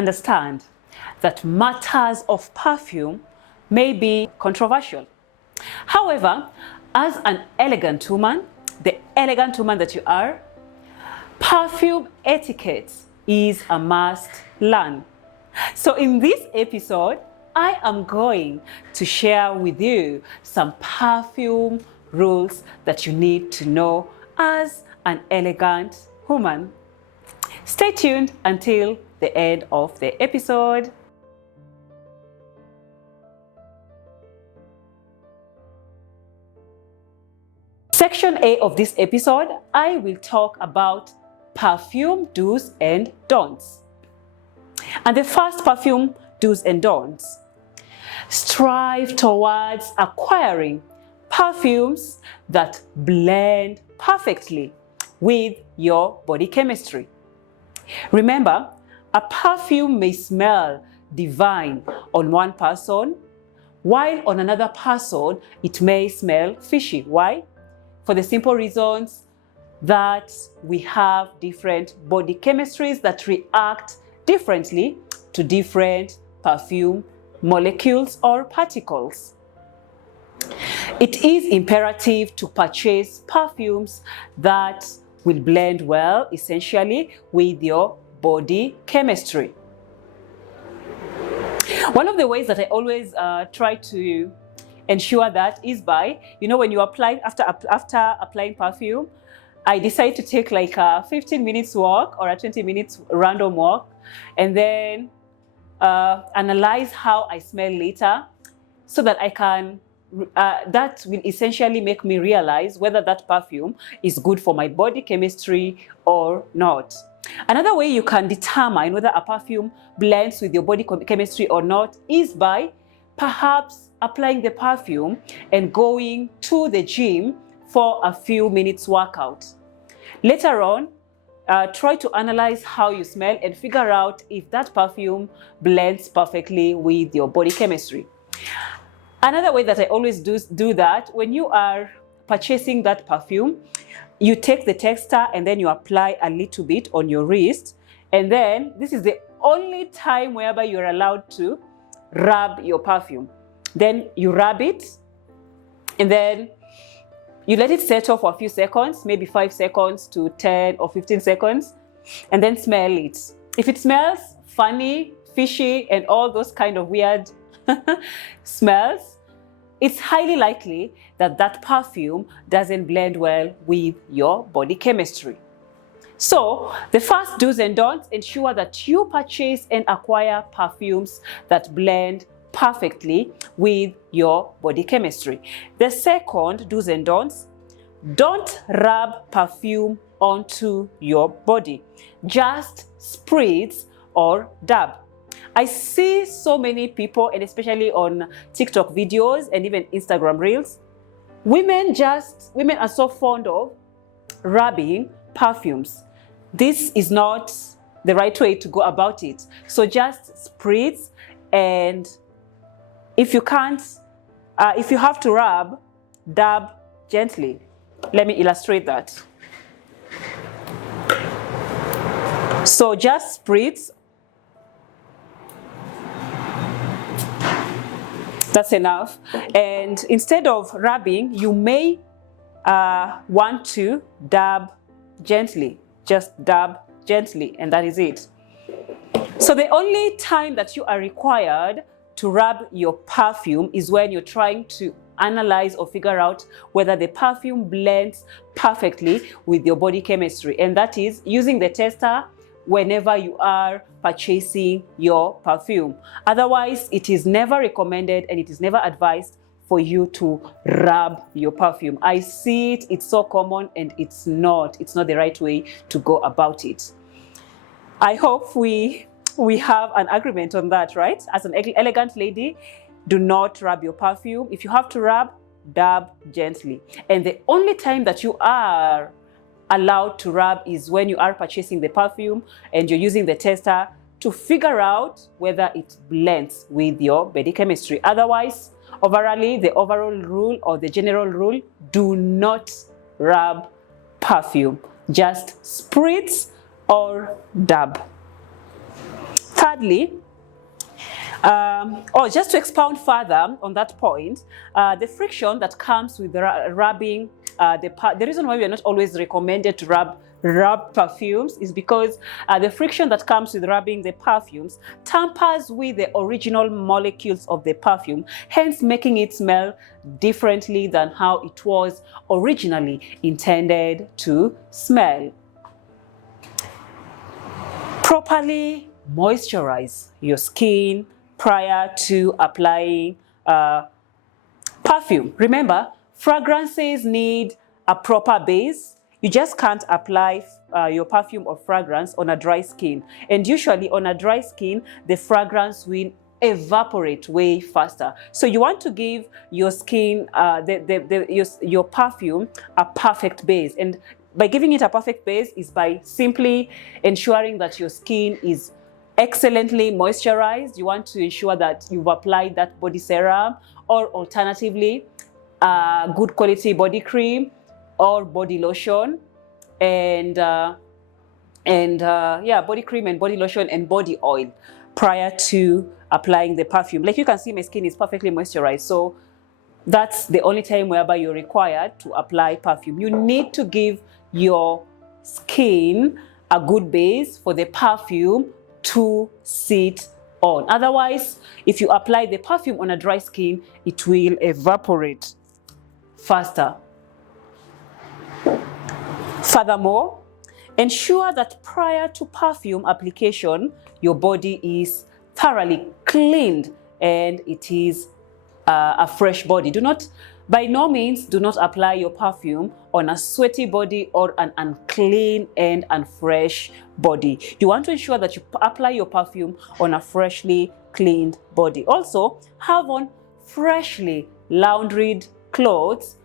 understand that matters of perfume may be controversial. However, as an elegant woman, the elegant woman that you are, perfume etiquette is a must learn. So in this episode, I am going to share with you some perfume rules that you need to know as an elegant woman. Stay tuned until the end of the episode. Section A of this episode, I will talk about perfume do's and don'ts. And the first perfume do's and don'ts. Strive towards acquiring perfumes that blend perfectly with your body chemistry. Remember, a perfume may smell divine on one person, while on another person it may smell fishy. Why? For the simple reasons that we have different body chemistries that react differently to different perfume molecules or particles. It is imperative to purchase perfumes that will blend well, essentially, with your body chemistry. One of the ways that I always try to ensure that is by, when you apply, after applying perfume, I decide to take like a 15 minutes walk or a 20 minutes random walk, and then analyze how I smell later, so that I can, that will essentially make me realize whether that perfume is good for my body chemistry or not. Another way you can determine whether a perfume blends with your body chemistry or not is by perhaps applying the perfume and going to the gym for a few minutes workout. Later on, try to analyze how you smell and figure out if that perfume blends perfectly with your body chemistry. Another way that I always do that, when you are purchasing that perfume, you take the tester and then you apply a little bit on your wrist, and then this is the only time whereby you're allowed to rub your perfume. Then you rub it, and then you let it settle for a few seconds, maybe 5 seconds to 10 or 15 seconds, and then smell it. If it smells funny, fishy, and all those kind of weird smells, it's highly likely that that perfume doesn't blend well with your body chemistry. So the first do's and don'ts: ensure that you purchase and acquire perfumes that blend perfectly with your body chemistry. The second do's and don'ts: don't rub perfume onto your body. Just spritz or dab. I see so many people, and especially on TikTok videos and even Instagram reels, women are so fond of rubbing perfumes. This is not the right way to go about it. So just spritz, and if you can't, if you have to rub, dab gently. Let me illustrate that. So just spritz. That's enough. And instead of rubbing, you may want to dab gently. Just dab gently, and that is it. So the only time that you are required to rub your perfume is when you're trying to analyze or figure out whether the perfume blends perfectly with your body chemistry, and that is using the tester whenever you are purchasing your perfume. Otherwise, it is never recommended and it is never advised for you to rub your perfume. I see it, it's so common, and it's not the right way to go about it. I hope we have an agreement on that, right? As an elegant lady, do not rub your perfume. If you have to rub, dab gently. And the only time that you are allowed to rub is when you are purchasing the perfume and you're using the tester to figure out whether it blends with your body chemistry. Otherwise, overall, the overall rule or the general rule, do not rub perfume. Just spritz or dab. Third thirdly, or just to expound further on that point, the friction that comes with rubbing the reason why we are not always recommended to rub perfumes is because the friction that comes with rubbing the perfumes tampers with the original molecules of the perfume, hence making it smell differently than how it was originally intended to smell. Properly moisturize your skin prior to applying perfume. Remember, fragrances need a proper base. You just can't apply your perfume or fragrance on a dry skin. And usually on a dry skin, the fragrance will evaporate way faster. So you want to give your skin, your perfume, a perfect base. And by giving it a perfect base is by simply ensuring that your skin is excellently moisturized. You want to ensure that you've applied that body serum, or alternatively, good quality body cream or body lotion, and body cream and body lotion and body oil prior to applying the perfume. Like you can see, my skin is perfectly moisturized, so that's the only time whereby you're required to apply perfume. You need to give your skin a good base for the perfume to sit on. Otherwise, if you apply the perfume on a dry skin, it will evaporate faster. Furthermore, ensure that prior to perfume application, your body is thoroughly cleaned and it is a fresh body. By no means, do not apply your perfume on a sweaty body or an unclean and unfresh body. You want to ensure that you apply your perfume on a freshly cleaned body. Also, have on freshly laundried clothes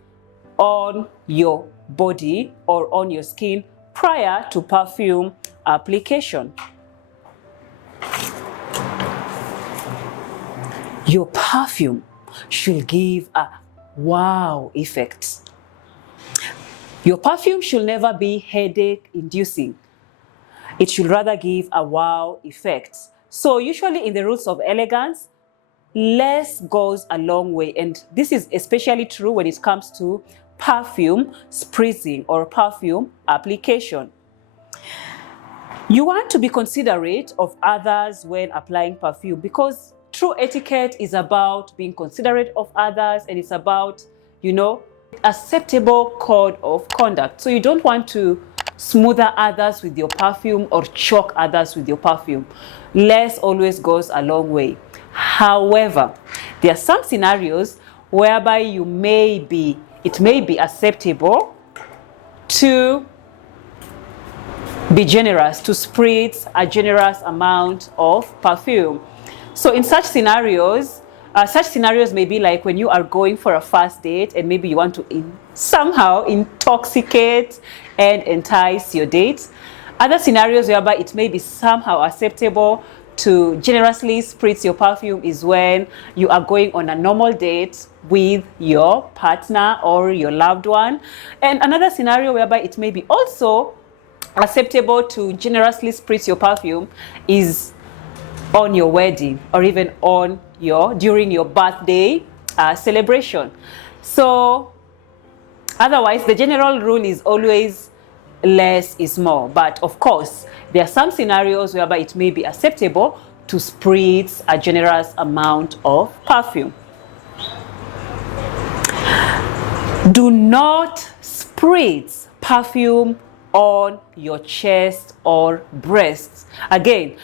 on your body or on your skin prior to perfume application. Your perfume should give a wow effect. Your perfume should never be headache inducing. It should rather give a wow effect. So usually in the rules of elegance, less goes a long way, and this is especially true when it comes to perfume spritzing or perfume application. You want to be considerate of others when applying perfume, because true etiquette is about being considerate of others, and it's about, acceptable code of conduct. So you don't want to smother others with your perfume or choke others with your perfume. Less always goes a long way. However, there are some scenarios whereby it may be acceptable to be generous, to spritz a generous amount of perfume. So in such scenarios may be like when you are going for a first date and maybe you want to somehow intoxicate and entice your date. Other scenarios whereby it may be somehow acceptable to generously spritz your perfume is when you are going on a normal date with your partner or your loved one. And another scenario whereby it may be also acceptable to generously spritz your perfume is on your wedding, or even on during your birthday celebration. So otherwise, the general rule is always less is more. But of course, there are some scenarios whereby it may be acceptable to spritz a generous amount of perfume. Do not spritz perfume on your chest or breasts. Again,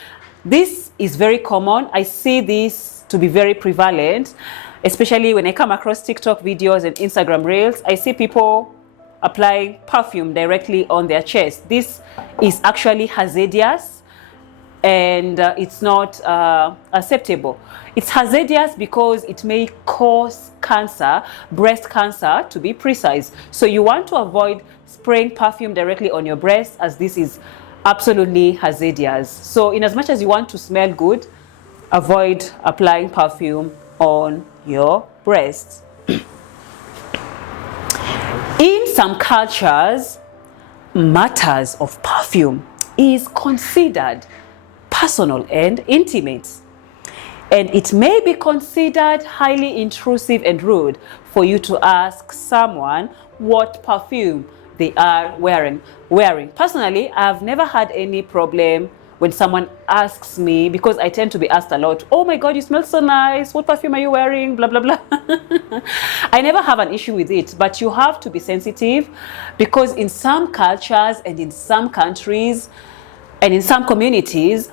this is very common. I see this to be very prevalent, especially when I come across TikTok videos and Instagram reels. I see people applying perfume directly on their chest. This is actually hazardous, and it's not acceptable. It's hazardous because it may cause cancer, breast cancer to be precise. So you want to avoid spraying perfume directly on your breast, as this is absolutely hazardous. So in as much as you want to smell good, avoid applying perfume on your breasts. In some cultures, matters of perfume is considered personal and intimate. And it may be considered highly intrusive and rude for you to ask someone what perfume they are wearing. Personally, I've never had any problem when someone asks me, because I tend to be asked a lot, oh my God, you smell so nice, what perfume are you wearing, blah, blah, blah. I never have an issue with it, but you have to be sensitive, because in some cultures and in some countries and in some communities,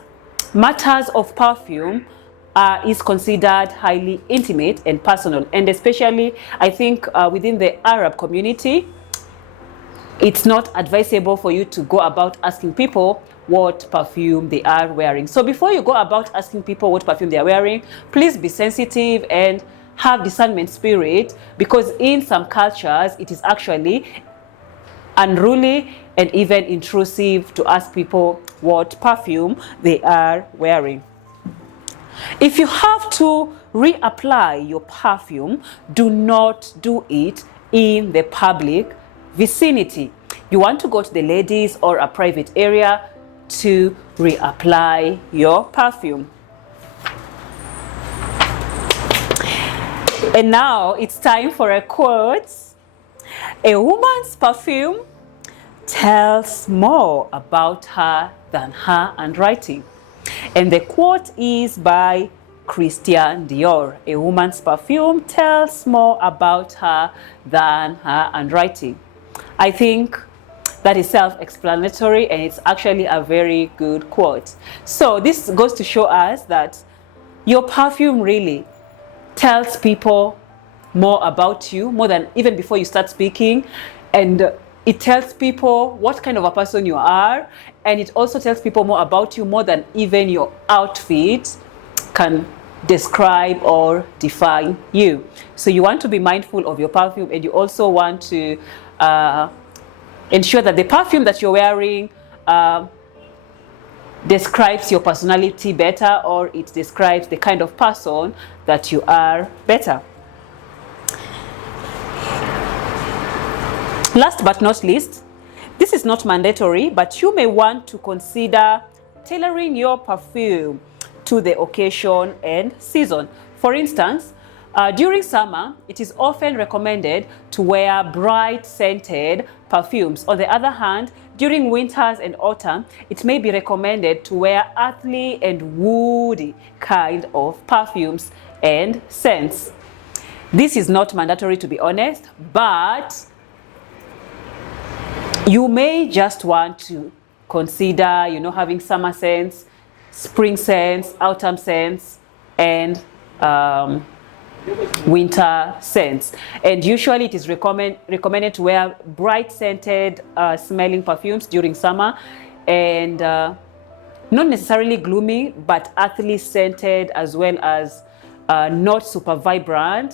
matters of perfume is considered highly intimate and personal. And especially, I think within the Arab community, it's not advisable for you to go about asking people what perfume they are wearing. So before you go about asking people what perfume they are wearing, please be sensitive and have discernment spirit, because in some cultures, it is actually unruly and even intrusive to ask people what perfume they are wearing. If you have to reapply your perfume, do not do it in the public vicinity. You want to go to the ladies or a private area to reapply your perfume. And now it's time for a quote. A woman's perfume tells more about her than her handwriting. And the quote is by Christian Dior. A woman's perfume tells more about her than her handwriting. I think that is self-explanatory, and it's actually a very good quote. So this goes to show us that your perfume really tells people more about you, more than even before you start speaking. And it tells people what kind of a person you are, and it also tells people more about you, more than even your outfit can describe or define you. So you want to be mindful of your perfume, and you also want to ensure that the perfume that you're wearing describes your personality better, or it describes the kind of person that you are better. Last but not least, this is not mandatory, but you may want to consider tailoring your perfume to the occasion and season. For instance, during summer, it is often recommended to wear bright scented perfumes. On the other hand, during winters and autumn, it may be recommended to wear earthly and woody kind of perfumes and scents. This is not mandatory, to be honest, but you may just want to consider, having summer scents, spring scents, autumn scents, and winter scents. And usually it is recommended to wear bright scented smelling perfumes during summer, and not necessarily gloomy, but earthly scented, as well as not super vibrant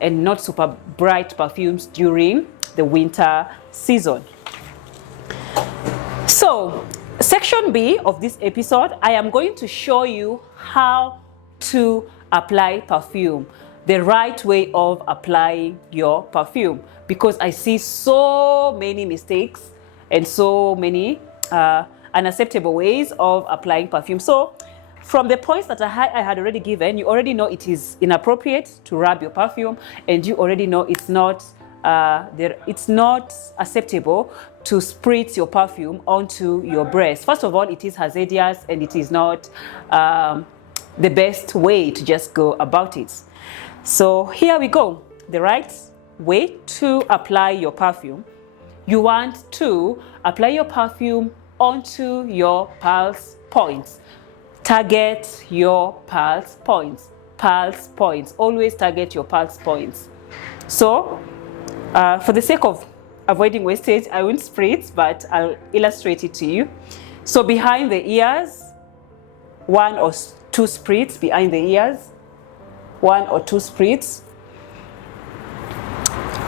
and not super bright perfumes during the winter season. So, section B of this episode, I am going to show you how to apply perfume, the right way of applying your perfume, because I see so many mistakes and so many unacceptable ways of applying perfume. So, from the points that I had already given, you already know it is inappropriate to rub your perfume, and you already know it's not acceptable to spritz your perfume onto your breast. First of all, it is hazardous, and it is not the best way to just go about it. So here we go. The right way to apply your perfume. You want to apply your perfume onto your pulse points. Target your pulse points. Pulse points. Always target your pulse points. So, for the sake of avoiding wastage, I won't spritz, but I'll illustrate it to you. So behind the ears, 1 or 2 spritz behind the ears, 1 or 2 spritz.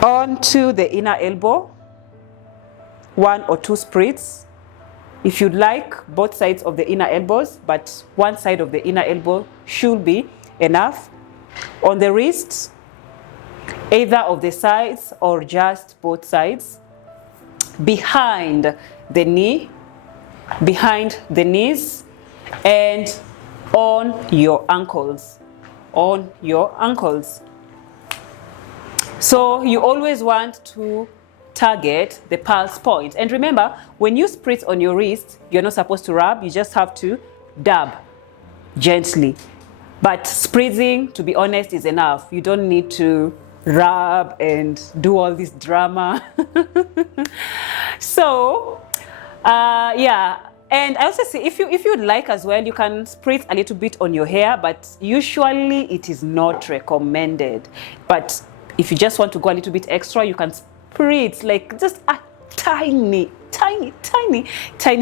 Onto the inner elbow, 1 or 2 spritz. If you'd like, both sides of the inner elbows, but one side of the inner elbow should be enough. On the wrists, either of the sides or just both sides. Behind the knee, behind the knees, and on your ankles. On your ankles. So you always want to target the pulse point. And remember, when you spritz on your wrist, you're not supposed to rub, you just have to dab gently. But spritzing, to be honest, is enough. You don't need to rub and do all this drama. So, yeah. And I also say, if you'd like as well, you can spritz a little bit on your hair, but usually it is not recommended. But if you just want to go a little bit extra, you can spritz like just a tiny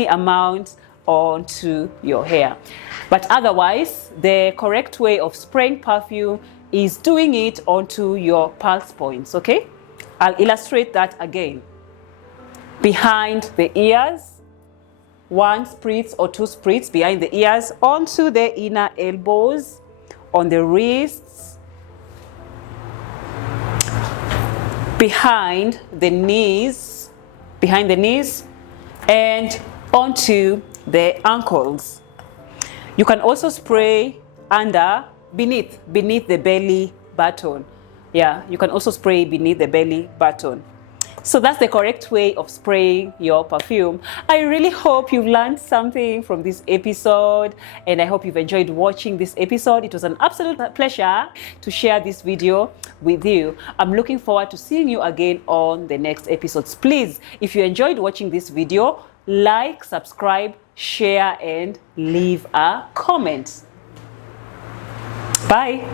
amount onto your hair. But otherwise, the correct way of spraying perfume is doing it onto your pulse points, okay? I'll illustrate that again. Behind the ears, 1 spritz or 2 spritz behind the ears, onto the inner elbows, on the wrists, behind the knees, and onto the ankles. You can also spray beneath the belly button. Yeah, you can also spray beneath the belly button. So that's the correct way of spraying your perfume. I really hope you've learned something from this episode, and I hope you've enjoyed watching this episode. It was an absolute pleasure to share this video with you. I'm looking forward to seeing you again on the next episodes. Please, if you enjoyed watching this video, like, subscribe, share, and leave a comment. Bye.